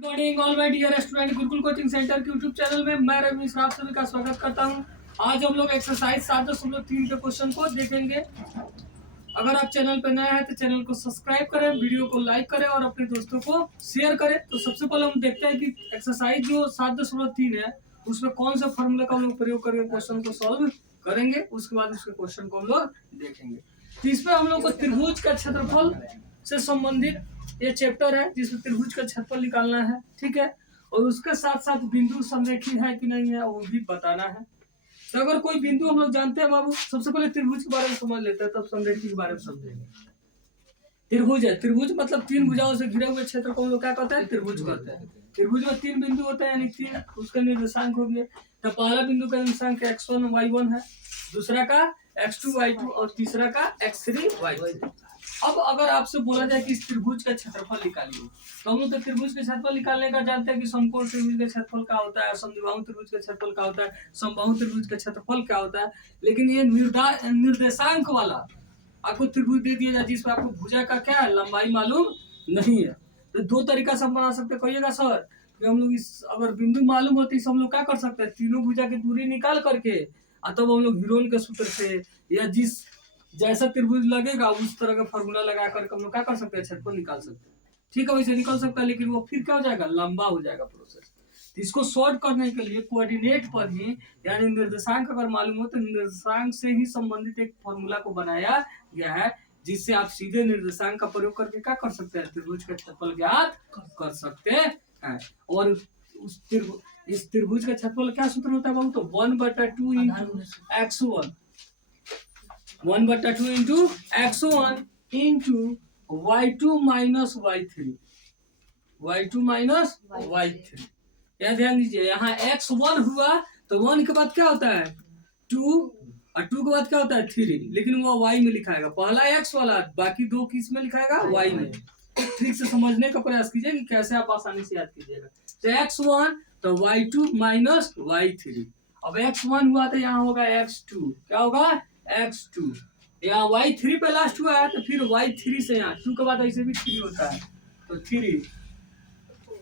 Good morning all my dear student. Gurukul coaching centre के YouTube channel में मैं रवि मिश्रा आप सभी का स्वागत करता हूं। आज हम लोग एक्सरसाइज 7.3 के क्वेश्चन को देखेंगे। अगर आप चैनल पर नए हैं तो चैनल को सब्सक्राइब करें, वीडियो को लाइक करें और अपने दोस्तों को शेयर करें। तो सबसे पहले हम देखते हैं कि एक्सरसाइज जो 7.3 है उसमें कौन सा फॉर्मूला का हम लोग प्रयोग करके क्वेश्चन को सॉल्व करेंगे। उसके बाद उसके क्वेश्चन को हम लोग देखेंगे। तो इसमें हम लोग को त्रिभुज का क्षेत्रफल से संबंधित ये चैप्टर है जिसमें त्रिभुज का क्षेत्रफल निकालना है, ठीक है। और उसके साथ साथ बिंदु संरेखित है कि नहीं है वो भी बताना है। तो अगर कोई बिंदु हम लोग जानते हैं बाबू, सबसे पहले त्रिभुज के बारे में समझ लेते हैं, तब संरेखित के बारे में समझेंगे। त्रिभुज है, त्रिभुज मतलब तीन भुजाओं से घिरे हुए क्षेत्र को हम लोग क्या कहते हैं, त्रिभुज कहते हैं। त्रिभुज में तीन बिंदु होते हैं, यानी तीन उसका निर्देशांक हो गए। तो पहला बिंदु का निर्देशांक x1 y1 है, दूसरा का x2 y2 और तीसरा का x3 y3। अब अगर आपसे बोला जाए कि इस त्रिभुज का क्षेत्रफल निकालिए, तो हम लोग तो त्रिभुज के क्षेत्रफल निकालने का जानते हैं कि समकोण त्रिभुज का क्षेत्रफल क्या होता है, समद्विबाहु त्रिभुज का क्षेत्रफल क्या होता है, समबाहु त्रिभुज का क्षेत्रफल क्या होता है। लेकिन ये निर्देशांक वाला आपको त्रिभुज दे दिया जाए जिसमें आपको भुजा का क्या है, लंबाई मालूम नहीं है। तो दो तरीका से हम बना सकते हैं। कहिएगा सर कि हम लोग इस अगर बिंदु मालूम होती है हम लोग क्या कर सकते हैं, तीनों भुजा की दूरी निकाल करके तब हम लोग हीरोन के सूत्र से या जिस जैसा त्रिभुज लगेगा उस तरह का फॉर्मूला लगा करके हम लोग क्या कर सकते हैं, क्षेत्रफल निकाल सकते हैं। ठीक है, वैसे निकल सकता है, लेकिन वो फिर क्या हो जाएगा, लंबा हो जाएगा प्रोसेस। तो इसको सॉर्ट करने के लिए कोऑर्डिनेट पर ही यानी निर्देशांक अगर मालूम हो तो निर्देशांक से ही संबंधित एक फॉर्मूला को बनाया गया है जिससे आप सीधे निर्देशांक का प्रयोग करके क्या कर सकते हैं, त्रिभुज का क्षेत्रफल ज्ञात कर सकते हैं। और इस त्रिभुज का क्षेत्रफल क्या सूत्र होता है बाबू, तो 1/2 into x1 1/2 into x1 into y2 minus y3 यह ध्यान दीजिए। यहाँ x1 हुआ तो 1 के बाद क्या होता है 2 और 2 के बाद क्या होता है 3, लेकिन वो y में लिखाएगा। पहला x वाला, बाकी दो किस में लिखाएगा, y में। ठीक से समझने का प्रयास कीजिए कि कैसे आप आसानी से याद कीजिएगा। तो x1 तो y2 माइनस y3। अब x1 हुआ तो यहाँ होगा x2, क्या होगा x2। यहाँ y3 पे लास्ट हुआ है तो फिर y3 से यहाँ 2 के बाद ऐसे भी 3 होता है तो 3।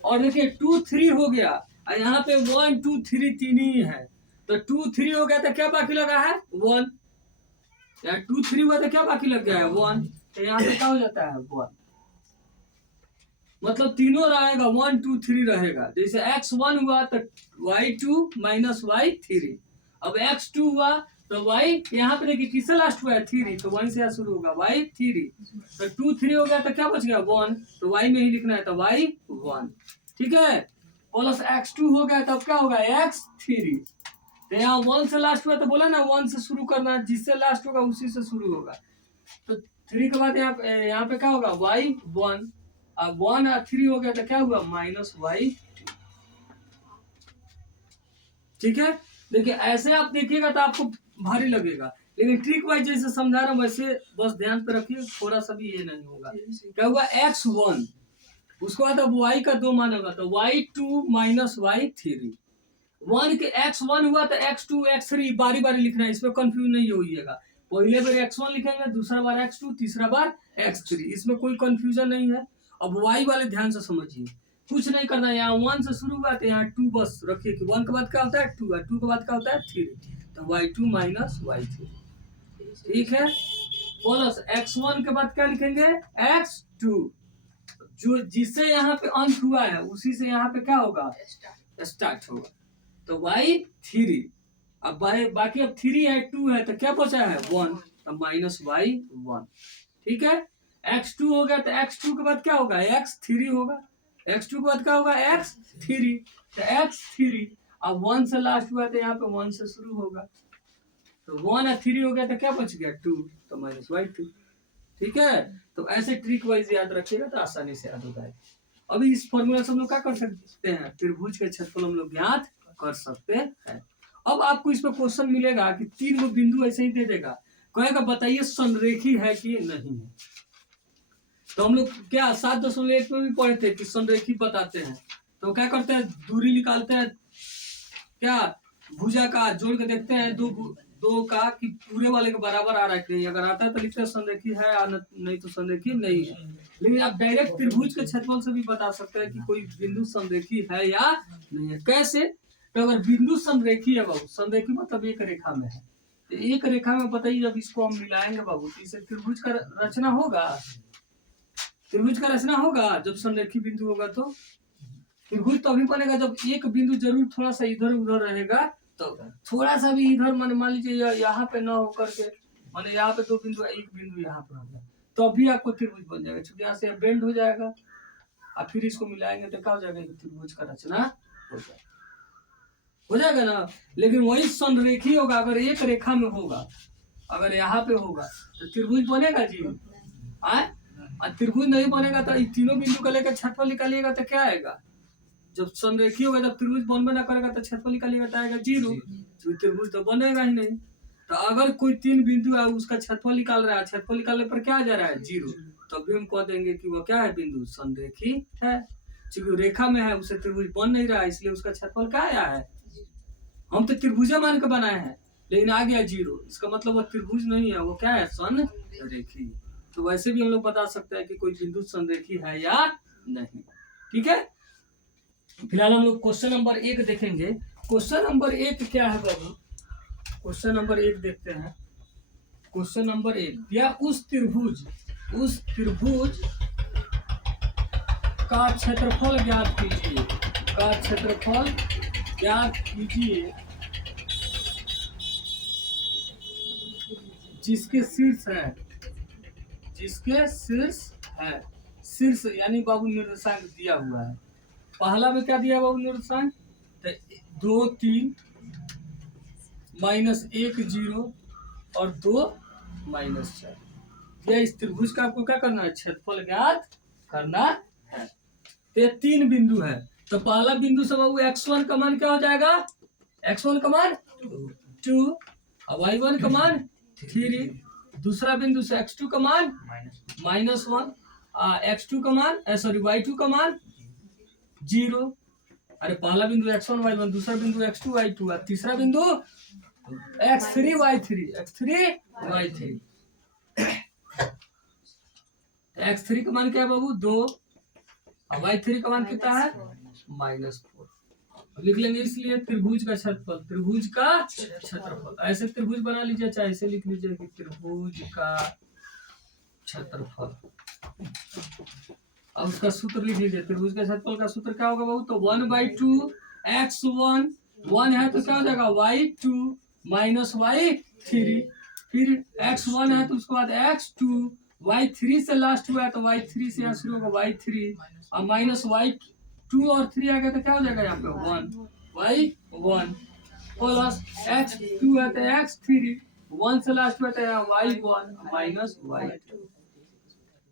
और देखिए 2 3 हो गया और यहाँ पे 1 2 3 तीन ही है तो 2 3 हो गया तो क्या बाकी लगा है 1। यहाँ 2 3 हुआ तो क्या बाकी लग गया है 1, तो यहाँ पे क्या हो जाता है 1। मतलब तीनों रहेगा 1 2 3 रहेगा। जैसे x1 हुआ तो y2 माइनस y3। अब x2 हुआ तो y यहाँ पे देखिए किससे लास्ट हुआ है 3, तो 1 से यहाँ शुरू होगा y3। तो 2 3 हो गया तो क्या बच गया 1, तो y में ही लिखना है तो y1, ठीक है। प्लस x2 हो गया तब क्या होगा x3। तो यहाँ 1 से लास्ट हुआ तो बोला ना 1 से शुरू करना, जिससे लास्ट होगा उसी से शुरू होगा। तो 3 के बाद यहाँ पे क्या होगा y1। अब 1 और 3 हो गया तो क्या हुआ माइनस y2, ठीक है। देखिए ऐसे आप देखिएगा तो आपको भारी लगेगा, लेकिन ट्रिक वाइज जैसे समझा रहा हूँ वैसे बस ध्यान पे रखिए, थोड़ा सा भी ये नहीं होगा। क्या हुआ x1, उसके बाद अब y का 2 मान होगा तो y2 माइनस y3। 1 के x1 हुआ तो x2 x3 बारी बारी लिखना है, इसमें कंफ्यूज नहीं होइएगा। पहले बार x1 लिखेंगे, दूसरा बार x2, तीसरा बार x3, इसमें कोई कंफ्यूजन नहीं है। अब y वाले ध्यान से समझिए, कुछ नहीं करना। यहाँ 1 से शुरू हुआ तो यहाँ 2 बस रखिए कि 1 के बाद क्या होता है 2 है, 2 के बाद क्या होता है 3, तो y2 माइनस y3, ठीक है। प्लस x1 के बाद क्या लिखेंगे x2, जो जिससे यहाँ पे अंत हुआ है उसी से यहाँ पे क्या होगा स्टार्ट होगा तो y3। अब बाकी अब 3 है 2 है तो क्या बचा है 1, तो माइनस y1, ठीक है। x2 हो गया तो x2 के बाद क्या होगा x3 होगा, x2 के बाद क्या होगा x3, तो x3। अब 1 से लास्ट हुआ तो यहाँ पे 1 से शुरू होगा तो 1 और 3 हो गया तो क्या बच गया 2, तो माइनस y2, ठीक है। तो ऐसे ट्रिक वाइज याद रखिएगा तो आसानी से याद होगा। अभी इस फॉर्मूला से हम लोग क्या कर सकते हैं, त्रिभुज के क्षेत्रफल हम लोग ज्ञात कर सकते हैं। अब आपको इसमें क्वेश्चन मिलेगा कि 3 गो बिंदु ऐसे ही दे देगा, कहेगा बताइए संरेखी है कि नहीं है। तो हम लोग क्या 7.1 में भी पढ़े थे कि संरेखी बताते हैं तो क्या करते हैं, दूरी निकालते हैं, क्या भुजा का जोड़ के देखते हैं, दो 2 का कि पूरे वाले के बराबर आ रहा है कि नहीं। अगर आता है तो लिखते हैं संरेखी है या नहीं तो संरेखी नहीं है। लेकिन आप डायरेक्ट त्रिभुज के क्षेत्रफल से भी बता सकते हैं कि कोई बिंदु संरेखी है या नहीं है। कैसे? तो अगर बिंदु संरेखी है बाबू, संरेखी मतलब एक रेखा में है, तो एक रेखा में बताइए जब इसको हम मिलाएंगे बाबू तो इसे त्रिभुज का रचना होगा। त्रिभुज का रचना होगा जब संरेखी बिंदु होगा। तो त्रिभुज तभी बनेगा जब एक बिंदु जरूर थोड़ा सा इधर उधर रहेगा। तो थोड़ा सा भी इधर मान लीजिए यहाँ पे ना होकर के माने यहाँ पे 2 बिंदु एक बिंदु यहाँ पे होगा तो अभी आपको त्रिभुज बन जाएगा, क्योंकि यहाँ से बेंड हो जाएगा और फिर इसको मिलाएंगे तो क्या हो जाएगा, त्रिभुज का रचना हो जाएगा ना। लेकिन वही संरेखी होगा अगर एक रेखा में होगा, अगर यहाँ पे होगा तो त्रिभुज बनेगा जी। और त्रिभुज नहीं बनेगा तो तीनों बिंदु का लेकर क्षेत्रफल निकालिएगा तो क्या आएगा। जब संरेखी होगा जब त्रिभुज बनबे ना करेगा तो क्षेत्रफल निकालिएगा तो आएगा 0। त्रिभुज तो बनेगा ही नहीं। तो अगर कोई 3 बिंदु है उसका क्षेत्रफल निकाल रहा है, क्षेत्रफल निकालने पर क्या आ जा रहा है 0, तो भी हम कह देंगे कि वो क्या है, बिंदु संरेखी है। क्योंकि रेखा में है उसे त्रिभुज बन नहीं रहा है इसलिए उसका क्षेत्रफल क्या आया है। हम तो त्रिभुज मान के बनाए हैं लेकिन आ गया 0, इसका मतलब वो त्रिभुज नहीं है, वो क्या है, संरेखी। तो वैसे भी हम लोग बता सकते हैं कि कोई बिंदु संरेखी है या नहीं। ठीक है, फिलहाल हम लोग क्वेश्चन नंबर 1 देखेंगे। क्वेश्चन नंबर 1 क्या है बाबू, क्वेश्चन नंबर 1 देखते हैं। क्वेश्चन नंबर 1, या उस त्रिभुज का क्षेत्रफल ज्ञात कीजिए, का क्षेत्रफल ज्ञात कीजिए जिसके शीर्ष है, जिसके शीर्ष है, शीर्ष यानी बाबू निर्देशांक दिया हुआ है। पहला में क्या दिया बाबू निर्देशांक, 2 3 -1 0 और 2 -4। इस त्रिभुज का आपको क्या करना है, क्षेत्रफल ज्ञात करना है। ये 3 बिंदु है तो पहला बिंदु से बाबू x1 का मान क्या हो जाएगा, x1 का मान 2 और y1 का मान 3। दूसरा बिंदु से x2 का मान -1, x2 का मान y2 का मान 0। अरे पहला बिंदु x1 y1, दूसरा बिंदु x2 y2 और तीसरा बिंदु x3 y3। x3 का मान क्या है बाबू 2 और y3 का मान कितना है -4। लिख लेंगे इसलिए त्रिभुज का क्षेत्रफल, त्रिभुज का क्षेत्रफल। ऐसे त्रिभुज बना लीजिए चाहे ऐसे लिख लीजिए कि त्रिभुज का क्षेत्रफल। अब उसका सूत्र लिख लीजिए, त्रिभुज के क्षेत्रफल का सूत्र क्या होगा बाबू, तो 1/2 x1 1 है तो क्या हो जाएगा y2 -y3, फिर x1 है तो उसके बाद x2, y3 से लास्ट हुआ है तो y3 से यहाँ शुरू होगा y3 और -y2 और 3 आ गया तो क्या हो जाएगा यहाँ पे 1 प्लस x2 है तो x3, 1 से लास्ट हुआ तो y1 -y2।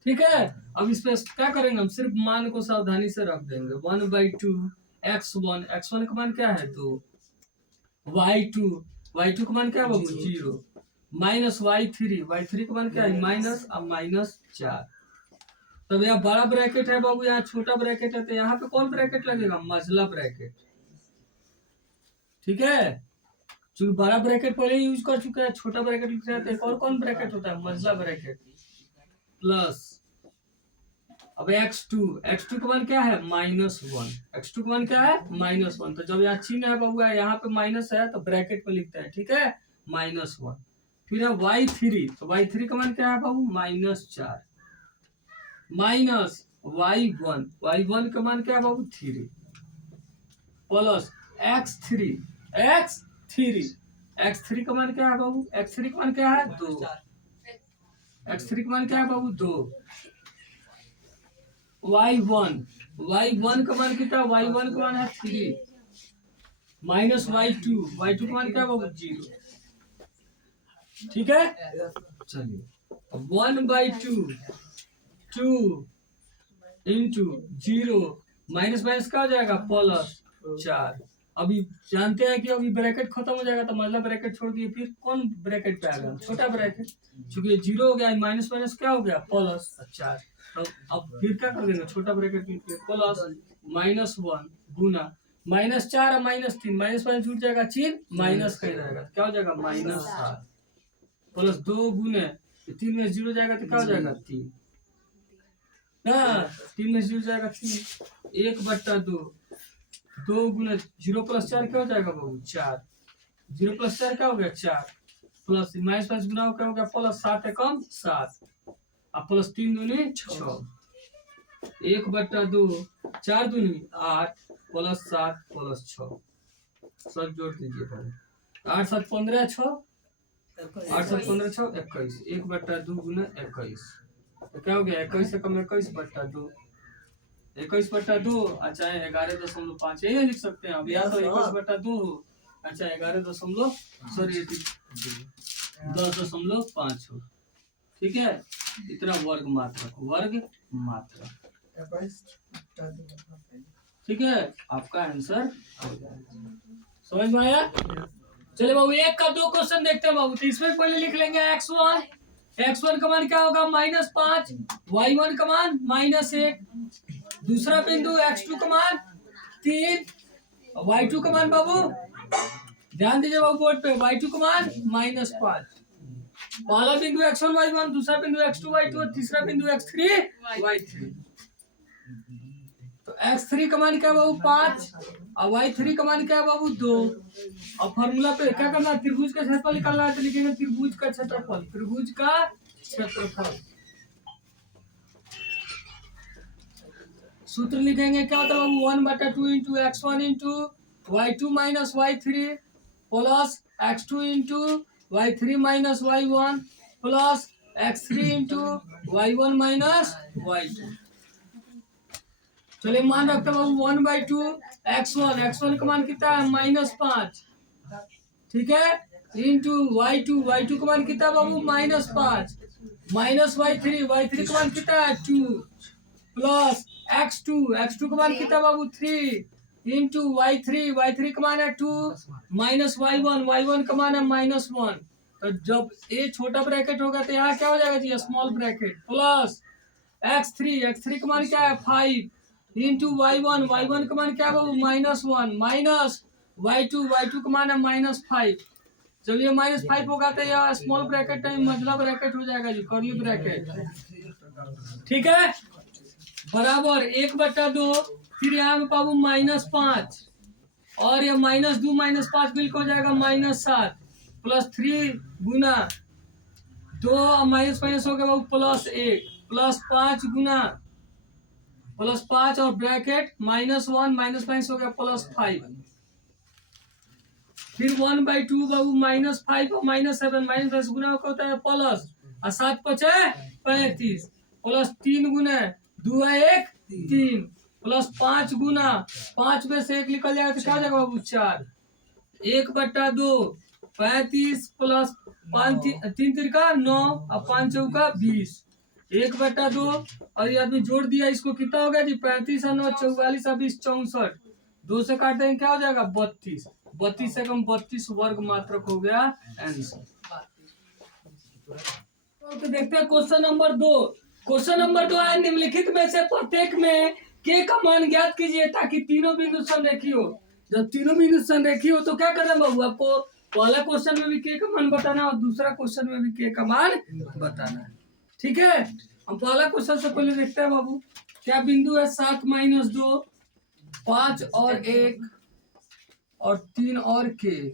ठीक है, अब इस पे क्या करेंगे, हम सिर्फ मान को सावधानी से रख देंगे। 1/2 x1 का मान क्या है 2, y2 का मान क्या है बाबू 0, -y3 का मान क्या है माइनस और -4। तब यहाँ बड़ा ब्रैकेट है बाबू, यहाँ छोटा ब्रैकेट है तो यहाँ पे कौन ब्रैकेट लगेगा, मझला ब्रैकेट। ठीक है, जो बड़ा ब्रैकेट पहले यूज कर चुके हैं, छोटा ब्रैकेट लिख रहे हैं। और कौन ब्रैकेट होता है, मझला ब्रैकेट प्लस। अब x2 का मान क्या है -1, x2 का मान क्या है -1। तो जब यहाँ चिन्ह है बाबू यहाँ पे माइनस है तो ब्रैकेट में लिखते हैं। ठीक है, -1। फिर है y3, तो y3 का मान क्या है बाबू -4 माइनस y1 का मान क्या है बाबू 3 प्लस x3 का मान क्या है बाबू, x3 का मान क्या है 2, x3 का मान क्या है बाबू 2, y1 का मान कितना, y1 का मान है 3 माइनस y2 का मान क्या है बाबू 0। ठीक है, चलिए अब 1/2 2 इंटू 0 माइनस क्या हो जाएगा +4। अभी जानते हैं कि अभी ब्रैकेट खत्म हो जाएगा तो मतलब ब्रैकेट छोड़ दिए, फिर कौन ब्रैकेट पे आएगा, छोटा ब्रैकेट। क्योंकि 0 हो गया, माइनस क्या हो गया +4। तो अब फिर क्या कर देंगे, छोटा ब्रैकेट प्लस -1 गुना -4 और -3, -5 छूट जाएगा, चिन्ह माइनस का ही रहेगा, क्या हो जाएगा -7 प्लस 2 गुने 3 में 0 जाएगा तो क्या हो जाएगा 3, हाँ 3 में 0 जाएगा 3, 1/2 2 गुने 0 + 4 क्या हो जाएगा बाबू 4, 0 + 4 क्या हो गया 4 प्लस -5 गुना क्या हो गया +7 एकम 7 और प्लस 3 दूनी 6, 1/2 4 दूनी 8 प्लस 7 प्लस 6, सब जोड़ दीजिए पहले, 8 7 15 6, 8 7 15 6 21, 1/2 गुना 21 तो क्या हो गया 21 से कम 21/2, 21/2 अच्छा 11.5 यही लिख सकते हैं अब, या तो 21/2 हो अच्छा 11 सॉरी 10.5 हो, ठीक है, इतना वर्ग मात्रा ठीक है, आपका आंसर हो जाएगा, समझ में आया। चलिए बाबू एक का 2 क्वेश्चन देखते हैं बाबू, तो इसमें पहले लिख लेंगे x1 का मान क्या होगा -5, y1 का मान -1, दूसरा बिंदु x2 का मान 3, y2 का मान बाबू ध्यान दीजिए बाबू बोर्ड पे, y2 का मान -5, पहला बिंदु x1 y1, दूसरा बिंदु x2 y2 और तीसरा बिंदु x3 y3। तो x3 का मान क्या बाबू 5 और y3 का मान क्या है बाबू 2, और फॉर्मूला पे क्या करना है त्रिभुज का क्षेत्रफल निकालना है, तो लिखेंगे त्रिभुज का क्षेत्रफल, सूत्र लिखेंगे क्या होता है बाबू 1/2 × x1 × y2 - y3 plus x2 × y3 - y1 plus x3 × y1 - y2। चलिए मान रखते हैं बाबू 1/2 x1 का मान कितना है -5, ठीक है, इंटू y2 का मान कितना बाबू -5 माइनस y3 का मान कितना है 2 प्लस x2 का मान कितना बाबू 3 इंटू y3 का मान है 2 माइनस y1 का मान है -1। तो जब ये छोटा ब्रैकेट होगा तो यहाँ क्या हो जाएगा जी स्मॉल ब्रैकेट प्लस x3 का मान क्या है 5 इंटू y1 का मान क्या है बाबू -1 माइनस y2 का मान है -5। जब ये -5 होगा तो यह स्मॉल ब्रैकेट नहीं मझला ब्रैकेट हो जाएगा जी कर्ली ब्रैकेट, ठीक है, बराबर 1/2 फिर यहाँ पे बाबू -5 और ये -2 -5 बिल्कुल हो जाएगा -7 प्लस 3 गुना 2 माइनस हो गया बाबू +1 प्लस 5 गुना +5 और ब्रैकेट -1 -5 हो गया +5 फिर 1/2 बाबू -5 और -7 -5 गुना होता है प्लस और 7 5 35 प्लस 3 गुना 2 1 3 प्लस 5 गुना 5 में से 1 निकल जाएगा तो क्या हो जाएगा बाबू 4 1/2 35 प्लस 5 3 तिरका 9 और 5 चौका 20 1/2 और ये आदमी जोड़ दिया इसको कितना हो गया जी 35 और 9 44 और 20 64 2 से काट देंगे क्या हो जाएगा 32 से कम 32 वर्ग मात्रक हो गया आंसर। तो देखते हैं क्वेश्चन नंबर 2। क्वेश्चन नंबर 2 है निम्नलिखित में से प्रत्येक में के का मान ज्ञात कीजिए ताकि तीनों बिंदु संरेखी हो। जब तीनों बिंदु संरेखी हो तो क्या करना बाबू आपको पहला क्वेश्चन में भी के का मान बताना और दूसरा क्वेश्चन में भी के का मान बताना है, ठीक है। हम पहला क्वेश्चन से पहले देखते हैं बाबू क्या बिंदु है 7 - 2 5 और 1 और 3 और के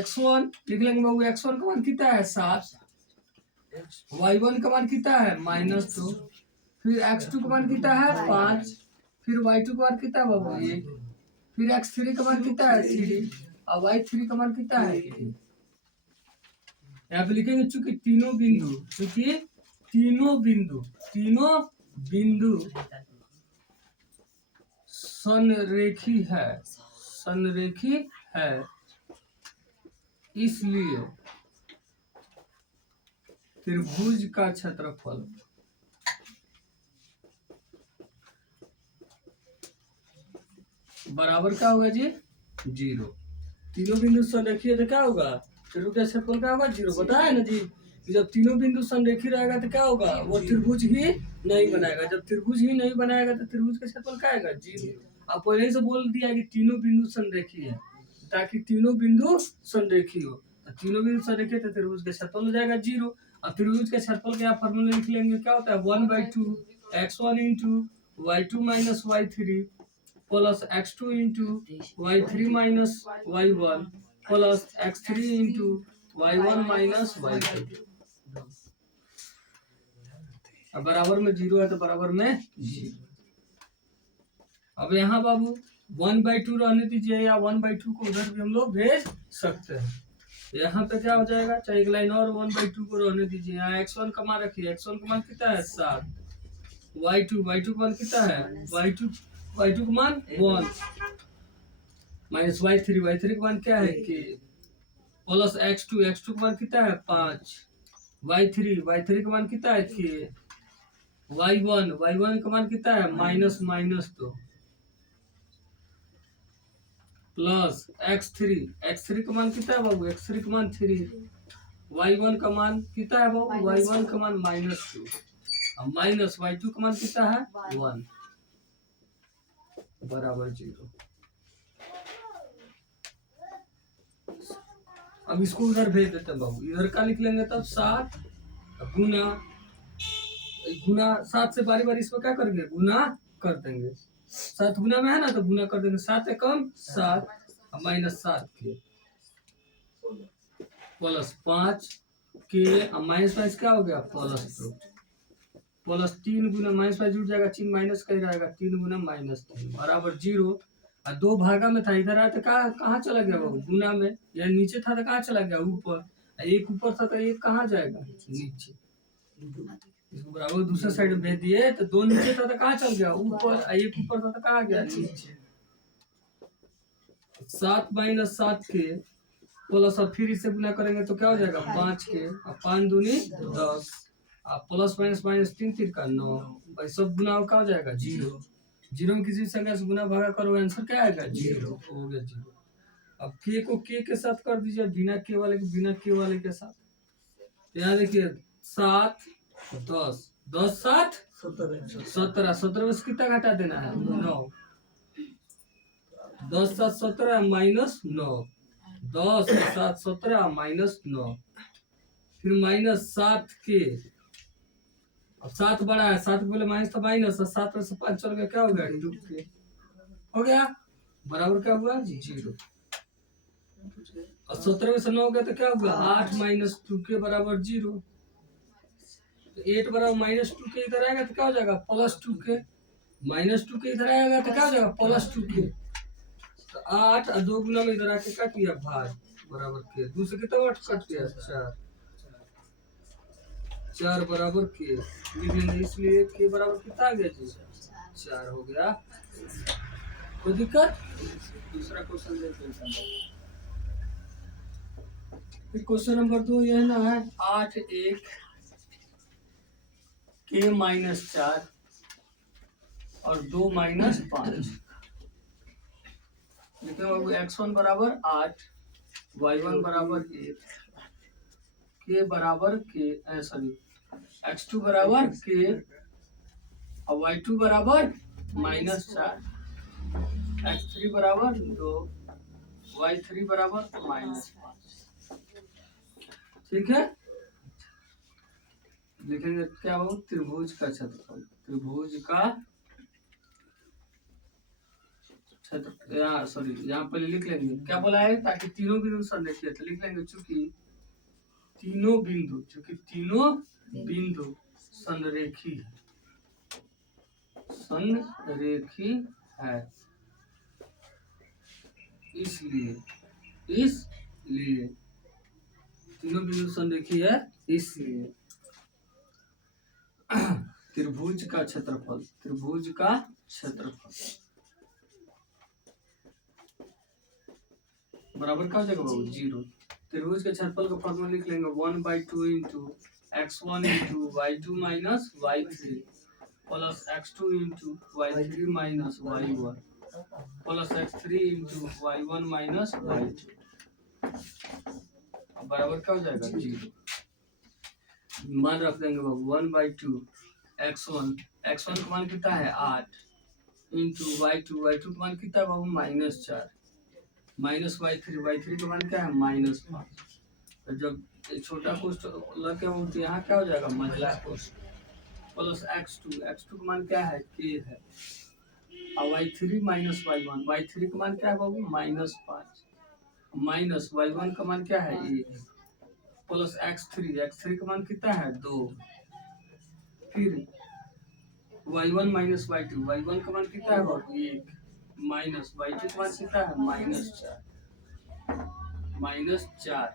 x1 लिख लेंगे बाबू x1 का मान कितना है 7 y1 का मान कितना है -2 फिर x2 का मान कितना है 5 फिर y2 का मान कितना है बाबू 1 फिर x3 का मान कितना है 3 और y3 का मान कितना है 8। यहाँ पे लिखेंगे चूंकि तीनों बिंदु संरेखी है इसलिए त्रिभुज का क्षेत्रफल बराबर क्या होगा जी 0। तीनों बिंदु संरेखी है तो क्या होगा त्रिभुज का क्षेत्रफल क्या होगा 0 बताया ना जी कि जब तीनों बिंदु संरेखी रहेगा तो क्या होगा वो त्रिभुज ही नहीं बनाएगा, जब त्रिभुज ही नहीं बनाएगा तो त्रिभुज का क्षेत्रफल क्या आएगा 0। अब पहले से बोल दिया कि तीनों बिंदु संरेखीय है, ताकि तीनों बिंदु संरेखीय हो। तो तीनों बिंदु संरेखीय तो त्रिभुज का क्षेत्रफल हो जाएगा 0। अब त्रिभुज के क्षेत्रफल का फॉर्मूला लिख लेंगे, क्या होता है 1/2 x1 into y2 minus y3 plus x2 into y3 minus y1 plus x3 into y1 minus y2। अब बराबर में 0 है तो बराबर में 0। अब यहाँ बाबू 1/2 रहने दीजिए, या 1/2 को उधर भी हम लोग भेज सकते हैं। यहाँ पे क्या हो जाएगा, चाहे एक लाइन और 1/2 को रहने दीजिए। यहाँ x1 का मान रखिए, x1 का मान कितना है 7, y2 का मान कितना है y2 का मान 1 माइनस y3 का मान क्या है k प्लस x2 का मान कितना है 5, y3 का मान कितना है k, y1 का मान कितना है -2 प्लस x3 का मान कितना है बाबू, x3 का मान 3, y1 का मान कितना है बाबू, y1 का मान -2 और माइनस y2 का मान कितना है 1 बराबर 0। अब इसको उधर भेज देते हैं बाबू, इधर का लिख लेंगे तब 7 गुना 7 से बारी बारी इसमें क्या करेंगे, गुना कर देंगे। 7 गुना में है ना तो गुना कर देंगे, 7 एकम 7 माइनस 7 के प्लस 5 के माइनस क्या हो गया प्लस 2 प्लस 3 गुना -5 जुड़ जाएगा, 3 माइनस का ही रहेगा, 3 गुना -3 बराबर 0। और 2 भागा में था, इधर आया तो कहाँ चला गया बाबू, गुना में, या नीचे था तो कहाँ चला गया ऊपर, एक ऊपर था तो एक कहाँ जाएगा नीचे, इसको बराबर दूसरे साइड में भेज दिए तो 2 नीचे था तो कहाँ चल गया ऊपर, एक ऊपर था तो कहाँ गया नीचे। 7 माइनस 7 के प्लस, अब फिर इसे गुना करेंगे तो क्या हो जाएगा 5 के, अब 5 दूनी 10 प्लस माइनस 3 3 का 9, भाई सब गुना क्या हो जाएगा 0। 0 में किसी संख्या से गुना भागा करो, आंसर क्या आएगा 0 हो गया 0। अब के को के साथ कर दीजिए, बिना के वाले के साथ। यहाँ देखिए 7 10 10 7 17 में से कितना घटा देना है 9, 10 7 17 माइनस 9, 10 7 17 माइनस 9, फिर -7 के, अब 7 बड़ा है, 7 बोले माइनस था माइनस, 7 में से 5 चल गया, क्या हो गया 2 के हो गया, बराबर क्या हुआ 0। और 17 में से 9 हो गया तो क्या होगा 8 माइनस 2 के बराबर 0। तो 8 बराबर -2 के इधर आएगा तो क्या हो जाएगा +2 के, -2 के इधर आएगा तो क्या हो जाएगा +2 के। तो 8 और 2 गुना में इधर आके क्या किया भाग, बराबर के 2 से कितना 8 कट गया 4 बराबर के, इसलिए के बराबर कितना आ गया जी 4 हो गया। कोई दिक्कत, दूसरा क्वेश्चन देखते हैं। फिर क्वेश्चन नंबर 2 ये है ना है 8 1 के -4 और 2 -5। देखिए बाबू x1 बराबर 8, y1 बराबर 1, के बराबर के सॉरी x2 बराबर के और y2 बराबर -4, x3 बराबर 2, y3 बराबर -5। ठीक है, देखेंगे क्या हो त्रिभुज का क्षेत्रफल, त्रिभुज का क्षेत्र, यहाँ सॉरी यहाँ पर लिख लेंगे क्या बोला है, ताकि तीनों बिंदु संरेखीय, तो लिख लेंगे चूंकि तीनों बिंदु संरेखी है, इसलिए तीनों बिंदु संरेखी है, इसलिए त्रिभुज का क्षेत्रफल बराबर क्या हो जाएगा बाबू 0। त्रिभुज के क्षेत्रफल का फॉर्मूला लिख लेंगे 1/2 into x1 into y2 minus y3 plus x2 into y3 minus y1 plus x3 into y1 minus y2 बराबर क्या हो जाएगा 0। मान रख देंगे बाबू 1/2 x1 का मान कितना है 8, इंटू y2 का मान कितना बाबू -4 माइनस y3 का मान क्या है -5। तो जब छोटा कोष्ठ लग गया तो यहाँ क्या हो जाएगा मझला कोष्ठ प्लस x2 का मान क्या है k है और y3 माइनस y1 का मान क्या है बाबू -5 माइनस y1 का मान क्या है 1 प्लस x3 का मान कितना है 2 फिर y1 माइनस y1 का मान कितना है बाबू 1 माइनस y2 का मान कितना है -4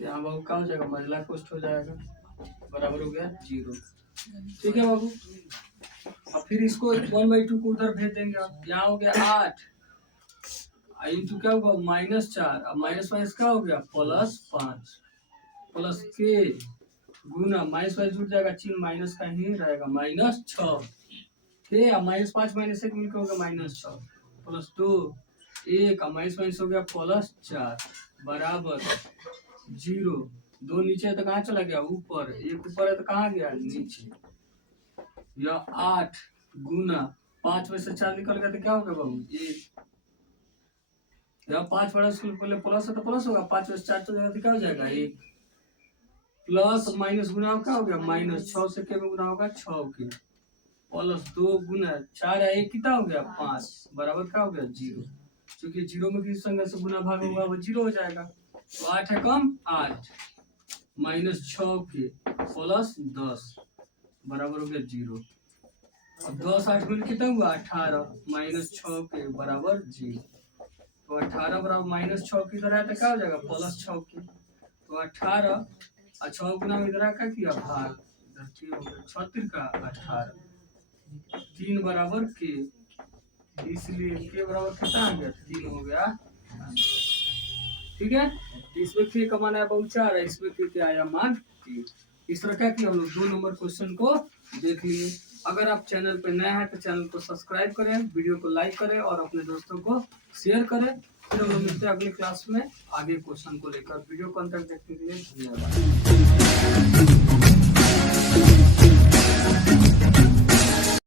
यहाँ बाबू क्या हो जाएगा मझला कोष्ठ हो जाएगा बराबर हो गया 0। ठीक है बाबू। अब फिर इसको 1/2 को उधर भेज देंगे आप यहाँ हो गया 8 इंटू क्या होगा -4 अब माइनस क्या हो गया +5 प्लस के गुना -5 जुड़ जाएगा चिन्ह माइनस का ही रहेगा -6 के -5 -1 मिलकर होगा -6 प्लस 2 1 माइनस हो गया +4 बराबर 0। 2 नीचे तो कहाँ चला गया ऊपर 1 ऊपर है तो कहाँ गया नीचे। यह 8 गुना 5 में से 4 निकल गया तो क्या होगा बाबू 1 यह 5 बड़ा स्कूल पहले प्लस है तो प्लस होगा 5 में से 4 चला जाएगा तो क्या हो जाएगा 1 प्लस माइनस गुना क्या हो गया -6 से के में गुना होगा 6 के प्लस 2 गुना 4 1 कितना हो गया 5 बराबर क्या हो गया 0। क्योंकि 0 में किस संख्या से गुना भाग होगा वो 0 हो जाएगा। तो 8 है कम 8 -6 के प्लस 10 बराबर हो गया 0। अब 10 8 मिल कितना हुआ 18 -6 के बराबर 0। तो 18 बराबर -6 की तरह तो क्या हो जाएगा +6 के। तो 18 और 6 गुना में इधर क्या किया भाग इधर हो गया 36 का 18 3 बराबर के इसलिए के बराबर कितना आ गया 3 हो गया। ठीक है इसमें के का मान आया बहुत 4 है इसमें के आया मान 3। इस तरह क्या किया हम लोग 2 नंबर क्वेश्चन को देख लिए। अगर आप चैनल पर नए हैं तो चैनल को सब्सक्राइब करें वीडियो को लाइक करें और अपने दोस्तों को शेयर करें। फिर हम लोग मिलते हैं अगली क्लास में आगे क्वेश्चन को लेकर। वीडियो को अंत तक देखने के लिए धन्यवाद।